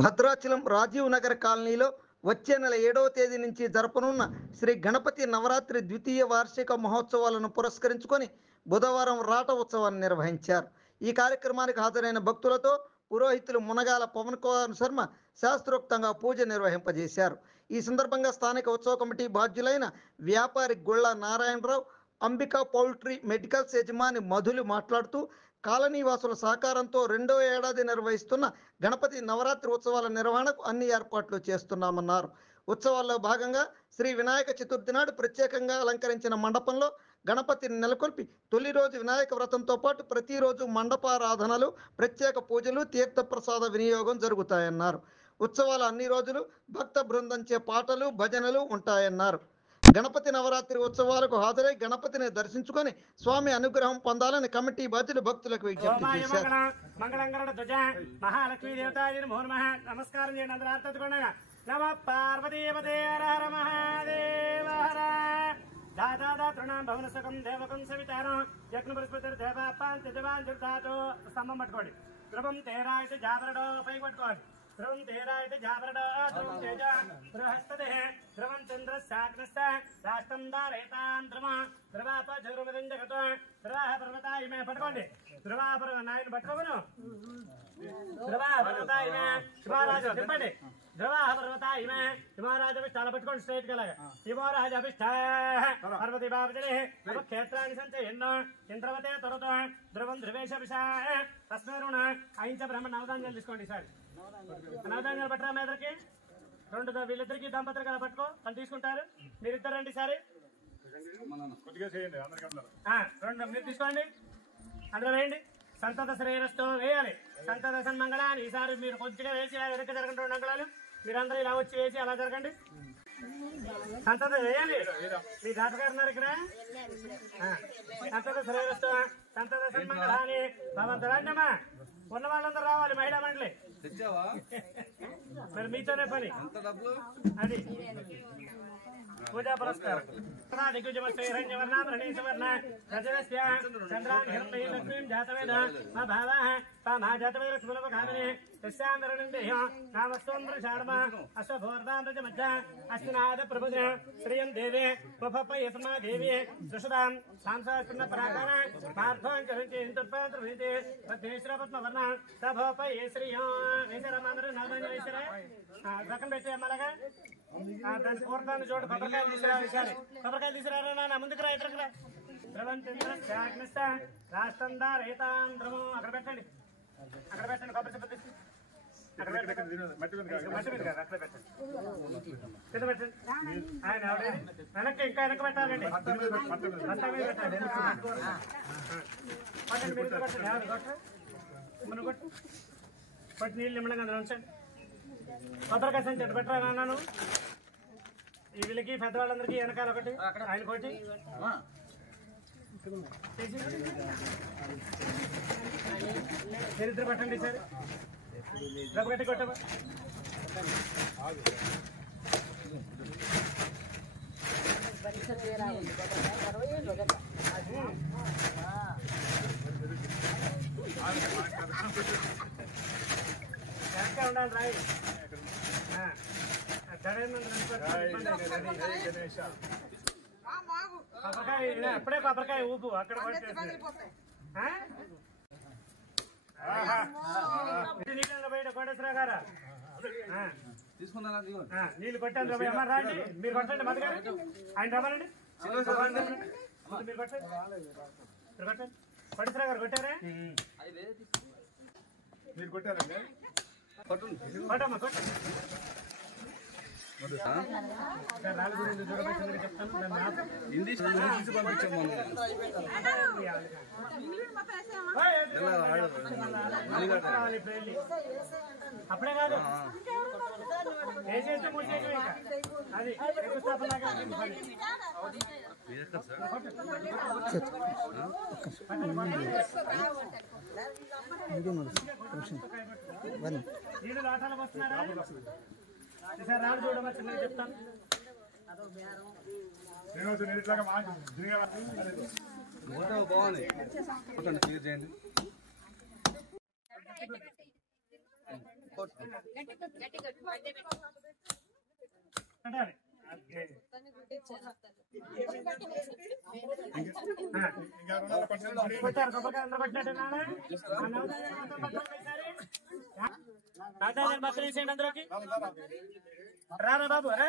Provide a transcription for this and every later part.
భద్రాచలం రాజీవ్ నగర్ కాలనీలో వచ్చే నెల 7వ తేదీ నుంచి జరపనున్న శ్రీ గణపతి నవరాత్రి ద్వితీయ వార్షిక మహోత్సవాలను పురస్కరించుకొని బుధవారం రాట ఉత్సవాన్ని నిర్వహించారు. ఈ కార్యక్రమానికి హాజరైన భక్తులతో పురోహితులు మునగాల పవన్ కుమార్ శర్మ శాస్త్రోక్తంగా పూజ నిర్వహింపజేశారు. ఈ సందర్భంగా స్థానిక ఉత్సవ కమిటీ బాధ్యులైన వ్యాపారి గుళ్ళ నారాయణరావు, అంబికా పౌల్ట్రీ మెడికల్స్ యజమాని మధులు మాట్లాడుతూ కాలనీవాసుల సహకారంతో 2వ ఏడాది నిర్వహిస్తున్న గణపతి నవరాత్రి ఉత్సవాల నిర్వహణకు అన్ని ఏర్పాట్లు చేస్తున్నామన్నారు. ఉత్సవాల్లో భాగంగా శ్రీ వినాయక చతుర్థి నాడు ప్రత్యేకంగా అలంకరించిన మండపంలో గణపతిని నెలకొల్పి తొలి రోజు వినాయక వ్రతంతో పాటు ప్రతిరోజు మండపారాధనలు, ప్రత్యేక పూజలు, తీర్థప్రసాద వినియోగం జరుగుతాయన్నారు. ఉత్సవాల అన్ని రోజులు భక్త బృందంచే పాటలు, భజనలు ఉంటాయన్నారు. గణపతి నవరాత్రి ఉత్సవాలకు హాజరై గణపతిని దర్శించుకొని స్వామి అనుగ్రహం పొందాలని కమిటీ బాధ్యులు భక్తులకు విజ్ఞప్తి చేశారు. నమస్కారం చేయండి. నమ పార్వతీపదే హర మహాదేవ హర దాదాతృణాం భవన సుఖం దేవకం సవితారం యజ్ఞ బృహస్పతి దేవాపాంతిజవాంజుర్ధాతో స్తంభం పట్టుకోండి. ధ్రువం తేరాయితే జాబరడో పై పట్టుకోండి. ధ్రువం తేరాయితే జాబరడో ధ్రువం తేజ బృహస్పతి ధ్రువం చంద్ర సాగ్రస్త రాష్ట్రం దారేతాం ధ్రువ ధ్రువాప జగృమదం జగతో ధ్రువాహ పర్వత ఇమే పట్టుకోండి. ధ్రువా పర్వ నాయన పట్టుకోమను. ధ్రువా పర్వత ఇమే శివరాజు చెప్పండి. ధ్రువాహ పర్వత ఇమే హిమరాజ చాలా పట్టుకోండి. స్ట్రైట్ గా హిమరాజ అభిష్ట పర్వతి బాబజనే క్షేత్రాన్ని సంచ ఎన్నో ఇంద్రవతే తొరతో ధ్రువం ధ్రువేశ విష తస్మరుణ అయించ బ్రహ్మ నవధాన్యాలు తీసుకోండి. సార్ నవధాన్యాలు పట్టరా మీదరికి రెండు వీళ్ళిద్దరికి దంపతులు కదా పట్టుకో వాళ్ళు తీసుకుంటారు. మీరిద్దరు రండి. సారి రెండు మీరు తీసుకోండి. అందులో వేయండి. సంతత శ్రేయస్తో వేయాలి. సంతత సన్మంగళాన్ని ఈసారి మీరు కొద్దిగా వేసి వెనక జరగండి. 2 అంగళాలు మీరందరూ ఇలా వచ్చి వేసి అలా జరగండి. సంతత వేయాలి. మీ దాతగారు ఉన్నారు ఇక్కడ. సంతత శ్రేయస్తో సంతత సన్మంగళాన్ని భవంతరాజ్యమా ఉన్న వాళ్ళందరూ రావాలి. మహిళా మండలి మరి మీతోనే పని అది పూజా పురస్కారం. శ్రీయం దేవే దేవి సుషదాం సాంసాన్న పరాకార పద్మవర్ణ సభోపై శ్రీయం వేసరామందరూ నవధాన్యం వేసారా పక్కన పెట్టేయమ్మలాగా దాని పూర్తాన్ని చూడు. కొబ్బరికాయలు తీసుకురా. కొబ్బరికాయలు తీసుకురారా నాన్న ముందుకు రా. ఇద్దరు రాష్ట్రం రైతాం ధ్రువం అక్కడ పెట్టండి. అక్కడ పెట్టండి. కొబ్బరి చెప్ప తీసి అక్కడ పెట్టండి. మట్టి మీద కాదు అక్కడ పెట్టండి. కింద పెట్టండి. ఆయన వెనక్కి ఇంకా వెనక పెట్టాలండి. మట్ట మీద పెట్టండి. పట్టండి. మీరు కొట్టండి. ఎవరు కొట్టరు మనం కొట్టు కొట్టి నీళ్ళు నిమ్మడంగా అందులో ఉంచండి. కొబ్బరికాయ సంచి ఎట్టు పెట్టరా నాన్న. ఈ వీళ్ళకి పెద్దవాళ్ళందరికీ వెనకాల ఒకటి ఆయన కొట్టి చరిత్ర పట్టండి. సార్ డబ్బు కట్టి కొట్టవా. వెనక ఉండాలి. రాయి కొబ్బరికాయ అప్పుడే కొబ్బరికాయ ఊపు అక్కడ బయట కోటేశ్వరరావు గారు నీళ్ళు కొట్టాను. రండి మీరు కొట్టండి. మధ్య ఆయన రమ్మనండి. మీరు కొట్టండి. మీరు కొట్టండి. కోటేశ్వరరావు గారు కొట్టారా? మీరు కొట్టారండి. కొట్టమ్మా కొట్ట. అప్పుడే కాదు వేసేస్తే మూసేసి అది శంకుస్థాపనలాగా నీళ్ళు ఆటలు వస్తున్నారా? ఈసారి రాడు చూడమా చిన్నగా చెప్తాను. బాగుంది. రారా బాబు రా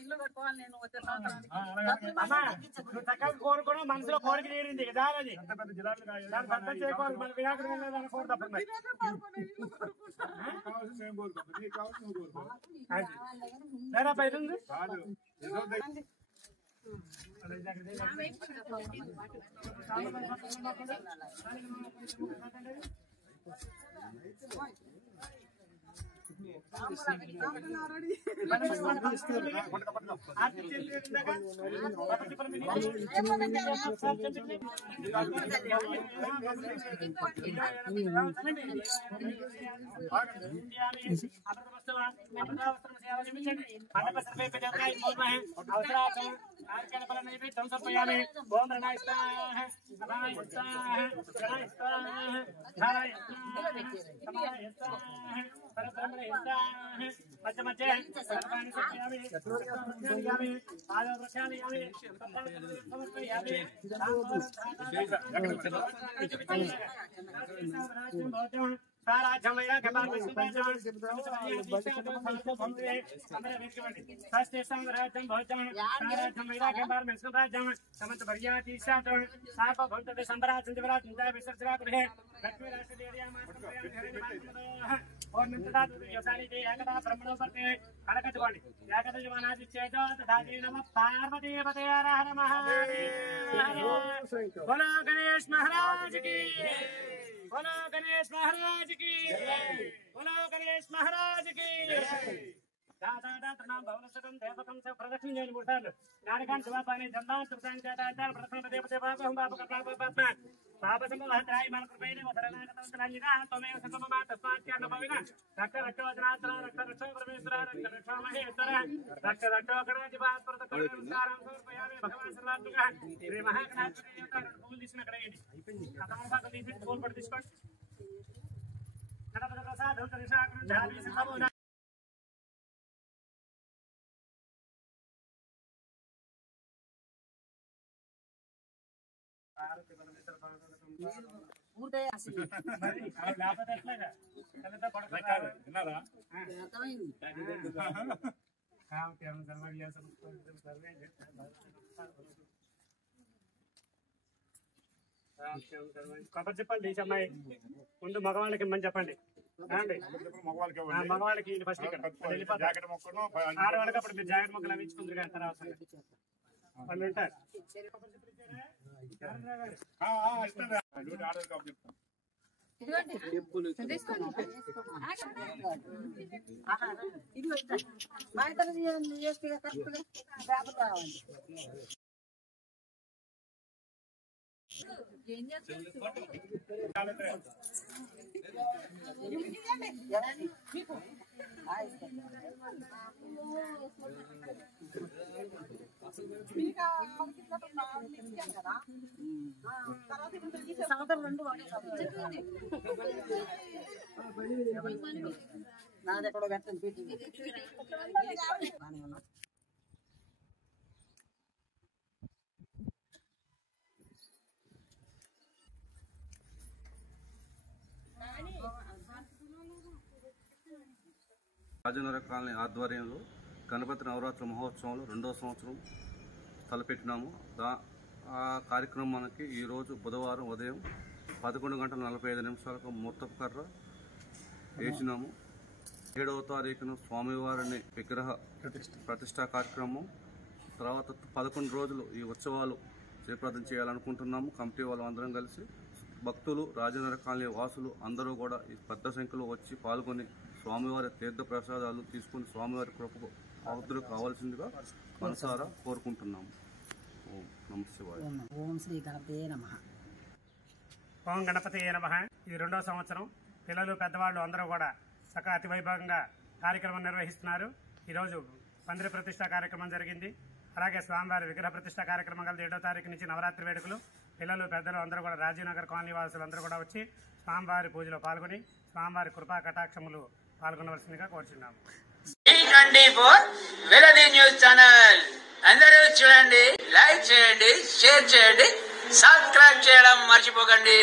ఇల్లు కట్టుకోవాలి నేను వచ్చే నువ్వు చక్కగా కోరుకోవడం మనసులో కోరిక తీరింది కదా అది దాని భర్త చేయకూడదు మన వినాయకుడు దాన్ని కోరుతాం లేదా బయట ఉంది और नित्यता योसानी दे एकदा ब्रह्मणो परते कड़कटकोंडी एकदा जमानादि चेतो तथादि नमः पार्वती पते हर हर महादेव बोलो गणेश महाराज की बोलो गणेश महाराज की बोलो गणेश महाराज की दादा प्रणाम भवनसकं देवकं च प्रदक्षिण जैन मूर्ताल नारकान शिवापाने जन्दान तुर्तान जातान प्रदक्षिण देवते बाबा हम बाबा का बाबा पाप समहत्राय मन कृपेण वदरनागतवन्तराजिना तमेव सकममा तस्मात् क्या नभविना रक्त रक्षोदनात्र रक्त रक्षो परमेश्वर रक्त रक्षो महेश्वर रक्त रक्षो गणाधिपात प्रदक्षिण नमस्कारं समर्पयामि भगवान् सर्वात्मकः श्री महागणाधिपति देवता फूल दिसना करेंगे कथांसा कभी फिर फूल पर दिसकोट गणपति प्रसाद धन दिशा करुण धामी सबोना కబర్ చెప్పండి ఈ అమ్మాయి ముందు మగవాళ్ళకి ఇమ్మని చెప్పండి మగవాళ్ళకి ఫస్ట్ ఆడవాళ్ళకి అప్పుడు మీరు జాకెట్ మొక్కలు అవి ఇచ్చుకుందరు కదా తర్వాత వాళ్ళు ఉంటారు నాదెక్కడో పెట్టండి రాజనగర కాలనీ ఆధ్వర్యంలో గణపతి నవరాత్రి మహోత్సవంలో 2వ సంవత్సరం తలపెట్టినాము. ఆ కార్యక్రమానికి ఈరోజు బుధవారం ఉదయం 11:45 ముహూర్తపు కర్ర వేసినాము. 7వ తారీఖున స్వామివారిని విగ్రహ ప్రతిష్టా కార్యక్రమం, తర్వాత 11 రోజులు ఈ ఉత్సవాలు జయప్రదం చేయాలనుకుంటున్నాము. కమిటీ వాళ్ళు అందరం కలిసి భక్తులు, రాజనగర కాలనీ వాసులు అందరూ కూడా ఈ పెద్ద సంఖ్యలో వచ్చి పాల్గొని స్వామివారి తీర్థ ప్రసాదాలు తీసుకుని స్వామివారి కృపకు ఆవుతులు కావాల్సిందిగా మనసారా కోరుకుంటున్నాము. ఓం నమః శివాయ. ఓం శ్రీ గణపతే నమః. ఓం గణపతే నమః. ఇది 2వ సంవత్సరం. పిల్లలు పెద్దవాళ్ళు అందరూ కూడా చక్కగా అతి వైభవంగా కార్యక్రమం నిర్వహిస్తున్నారు. ఈరోజు పందిరి ప్రతిష్ట కార్యక్రమం జరిగింది. అలాగే స్వామివారి విగ్రహ ప్రతిష్ట కార్యక్రమం కలిసి 7వ తారీఖు నుంచి నవరాత్రి వేడుకలు పిల్లలు పెద్దలు అందరూ కూడా రాజీనగర్ కాలనీ వాసులు అందరూ కూడా వచ్చి స్వామివారి పూజలో పాల్గొని స్వామివారి కృపా కటాక్షములు పాల్గొనవలసిందిగా కోరుచున్నాము. వెలది న్యూస్ ఛానల్ అందరూ చూడండి, లైక్ చేయండి, షేర్ చేయండి, సబ్స్క్రైబ్ చేయడం మర్చిపోకండి.